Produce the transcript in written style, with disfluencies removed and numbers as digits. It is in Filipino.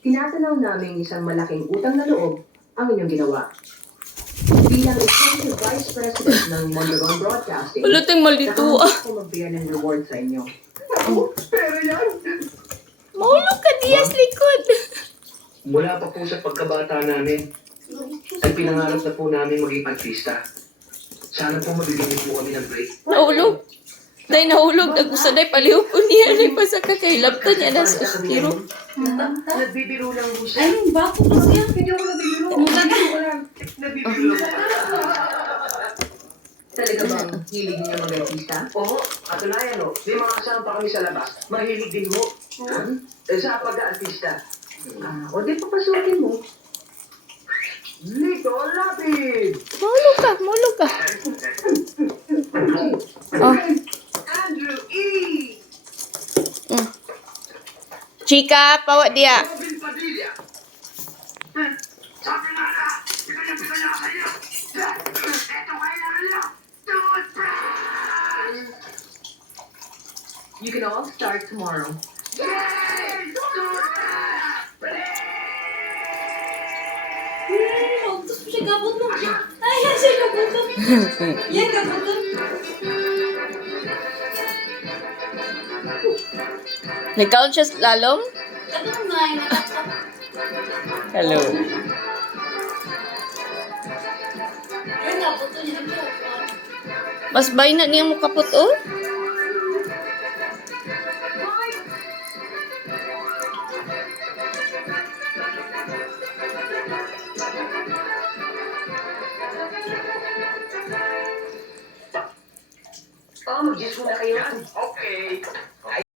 tinatanaw namin isang malaking utang na loob ang inyong ginawa. Bilang Executive Vice President ng Mondragon Broadcasting, Wala tayong malito ah. nakahanap ko magbigay ng reward sa inyo. Pero yan! Mahulog ka, Diaz, likod. Mula pa po sa pagkabata namin, ay pinangarap na po namin maging artista. Sana po mabibigyan po kami ng break. Nahulog. Day nahulog. Ako sa day palihog ko niya. Day pa sa kakailaptan niya na sa stiro. Nagbibiro lang po siya. Ay, yung bato ko siya. Hindi ako nabibiro. Nagbibiro lang po. Talaga bang hilig niya mag-artista? Oo, katunayan o. May mga kasama pa kami sa labas. Mahilig din mo. Sa pag-aartista. O di papasukin mo. Lito Lapid! Mahulog ka, mahulog ka. Oh. Andrew E! Chika, pawa dia. Robin Padilla! Sabi na na! Ito na kayo! Ito kayo na! Toothbrush! You can all start tomorrow. Yay! Toothbrush! Tapos siya gabot mo. Ay, yan siya gabot mo. Yan, gabot mo. Nag-count siya lalong? Katong na, nakakap. Hello. Yan, gabot mo niya. Mas bay na niya mo kapot oh. Mag-yes muna kayo.